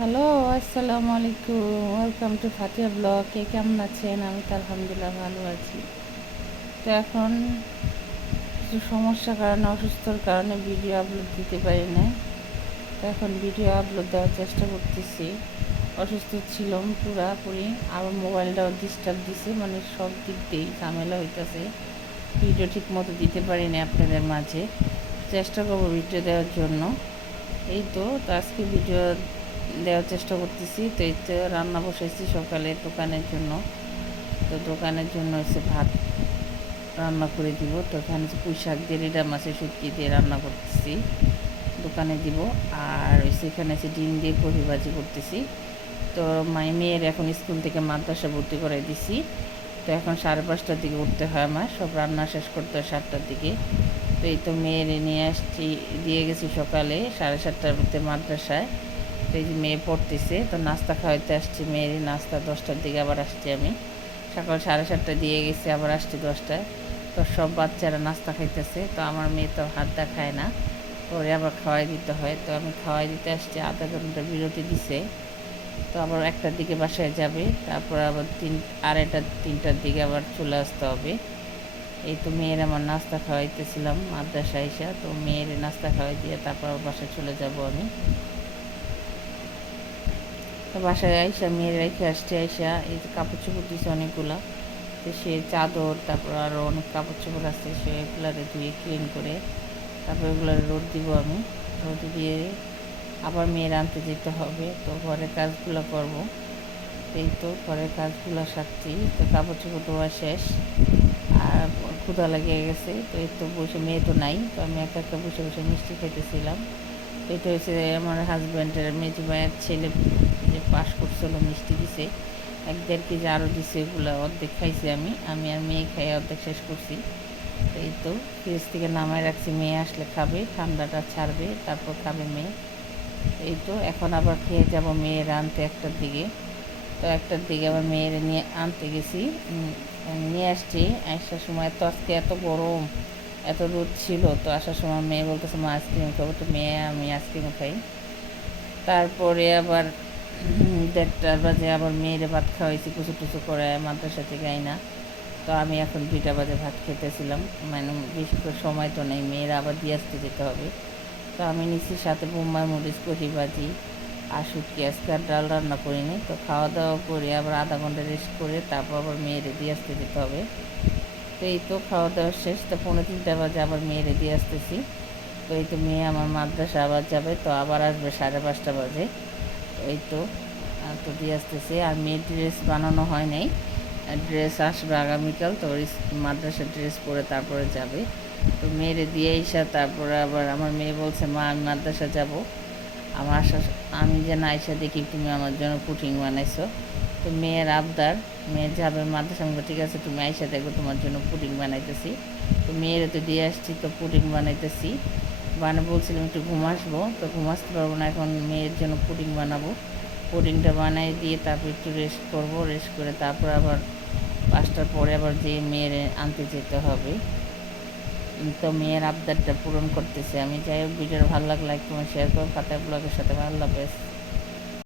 Hello, আসসালামু আলাইকুম। Welcome to Fatiya blog. কে কেমন আছেন? আমি তো আলহামদুলিল্লাহ ভালো আছি। তো এখন কিছু সমস্যার কারণে অসুস্থর কারণে ভিডিও আপলোড দিতে পারি না তো এখন ভিডিও আপলোড দেওয়ার চেষ্টা করতেছি। অসুস্থ ছিলাম পুরাপুরি। আবার মোবাইলটাও ডিস্টার্ব দিছে। মানে সব দিক দিয়েই ঝামেলা হইতেছে। ভিডিও ঠিক মতো দিতে পারি না আপনাদের মাঝে। চেষ্টা করব ভিডিও দেওয়ার জন্য। এই তো আজকে ভিডিও দেওয়ার চেষ্টা করতেছি। তো এই তো রান্না বসাইছি সকালে দোকানের জন্য। তো দোকানের জন্য হচ্ছে ভাত রান্না করে দিব। তো এখানে পুঁই শাক দিয়ে রেডা মাছের শুটকি দিয়ে রান্না করতেছি। দোকানে দিব। আর সেখানে এসে ডিম দিয়ে ভাজি করতেছি। তো মাই মেয়ের এখন স্কুল থেকে মাদ্রাসা ভর্তি করে দিছি। তো এখন সাড়ে পাঁচটার দিকে উঠতে হয় আমার। সব রান্না শেষ করতে হয় সাতটার দিকে। তো এই তো মেয়ের নিয়ে আসছি, দিয়ে গেছি সকালে সাড়ে সাতটার মধ্যে মাদ্রাসায়। এই যে মেয়ে পড়তেছে, তো নাস্তা খাওয়াইতে আসছি মেয়ের নাস্তা, দশটার দিকে আবার আসছি আমি। সকাল সাড়ে সাতটা দিয়ে গেছি, আবার আসছি দশটায়। তো সব বাচ্চারা নাস্তা খাইতেছে, তো আমার মেয়ে তো হাত হাতটা খায় না। পরে আবার খাওয়াই দিতে হয়। তো আমি খাওয়াই দিতে আসছি, আধা ঘণ্টা বিরতি দিছে। তো আবার একটার দিকে বাসায় যাবে, তারপর আবার তিন আড়াইটা তিনটার দিকে আবার চলে আসতে হবে। এই তো মেয়ের আমার নাস্তা খাওয়াইতেছিলাম মাদ্রাসা আইসা তো মেয়ের নাস্তা খাওয়াই দিয়ে তারপর আবার বাসায় চলে যাব আমি। তো বাসায় আইসা, মেয়ের রেখে আসছে আইসা, এই যে কাপড় চোপড় দিয়েছে অনেকগুলা। তো সে চাদর, তারপর আরও অনেক কাপড় চোপড় আছে সেগুলারে ধুয়ে ক্লিন করে তারপর এগুলো রোদ দিব আমি। রোদ দিয়ে আবার মেয়ের আনতে যেতে হবে, তো ঘরের কাজগুলো করব। এই তো ঘরের কাজগুলো সারছি, তো কাপড় চোপড় ধোয়া শেষ। আর ক্ষুধা লাগিয়ে গেছে, তো এই তো বসে, মেয়ে তো নাই, তো আমি একা একা বসে বসে মিষ্টি খেতেছিলাম এটা হচ্ছে আমার হাজব্যান্ডের মেজি মায়ের ছেলে যে পাশ করছিল, মিষ্টি দিছে। এক কেজি আরও দিছে, এগুলো অর্ধেক খাইছি আমি। আমি আর মেয়ে খাই অর্ধেক শেষ করছি। এই তো, ফ্রিজ থেকে নামায় রাখছি, মেয়ে আসলে খাবে, ঠান্ডাটা ছাড়বে, তারপর খাবে মেয়ে। এই তো, এখন আবার খেয়ে যাব মেয়ের আনতে একটার দিকে। তো একটার দিকে আবার মেয়ের নিয়ে আনতে গেছি। নিয়ে আসছি, আসার সময় তো আজকে এত গরম, এত রোদ ছিল, তো আসার সময় মেয়ে বলতেছে, মা আইসক্রিম খাব তো মেয়ে, আমি আইসক্রিম খাই। তারপরে আবার দেড়টার বাজে আবার মেয়েরে ভাত খাওয়াইছি, কুচু টুচু করে মাদ্রাসা থেকে আই না তো আমি এখন দুইটা বাজে ভাত খেতেছিলাম। মানে বেশি করে সময় তো নেই, মেয়েরা আবার দিয়ে আসতে যেতে হবে। তো আমি নিচ্ছি সাথে বোম্বাই মরিচ কষি ভাজি আর শুটকি। আজকে আর ডাল রান্না করিনি। তো খাওয়া দাওয়া করে আবার আধা ঘণ্টা রেস্ট করে তারপর আবার মেয়েরে দিয়ে আসতে যেতে হবে। তো এই তো খাওয়া দাওয়া শেষ। তো পৌনে তিনটা বাজে আবার মেয়েরে দিয়ে আসতেছি। তো এই তো মেয়ে আমার মাদ্রাসা আবার যাবে। তো আবার আসবে সাড়ে পাঁচটা বাজে। এই তো তো দিয়ে আসতেছি। আর মেয়ের ড্রেস বানানো হয় নাই। ড্রেস আসবে আগামীকাল, তো মাদ্রাসার ড্রেস পরে তারপরে যাবে। তো মেয়েরে দিয়ে এসা তারপরে আবার আমার মেয়ে বলছে, মা, আমি মাদ্রাসা যাব। আমার আশা, আমি যেন আইসা দেখি তুমি আমার জন্য পুটিং বানাইছো। তো মেয়ের আবদার, মেয়ে যাবে মাদ্রাসা, আমি ঠিক আছে, তুমি আইসা দেখো তোমার জন্য পুডিং বানাইতেছি। তো মেয়ের তো দিয়ে আসছি, তো পুটিং বানাইতেছি। বানা বলছিলাম একটু ঘুম আসব, তো ঘুম আসতে পারব না, এখন মেয়ের জন্য পুডিং বানাবো। পুডিংটা বানাই দিয়ে তারপর একটু রেস্ট করব রেস্ট করে তারপর আবার পাঁচটার পরে আবার যেয়ে মেয়ের আনতে যেতে হবে। তো মেয়ের আবদারটা পূরণ করতেছে আমি। যাই হোক, ভিডিওটা ভালো লাগলে একটু শেয়ার করো। ফাতে ব্লগের সাথে ভালো লাগবে।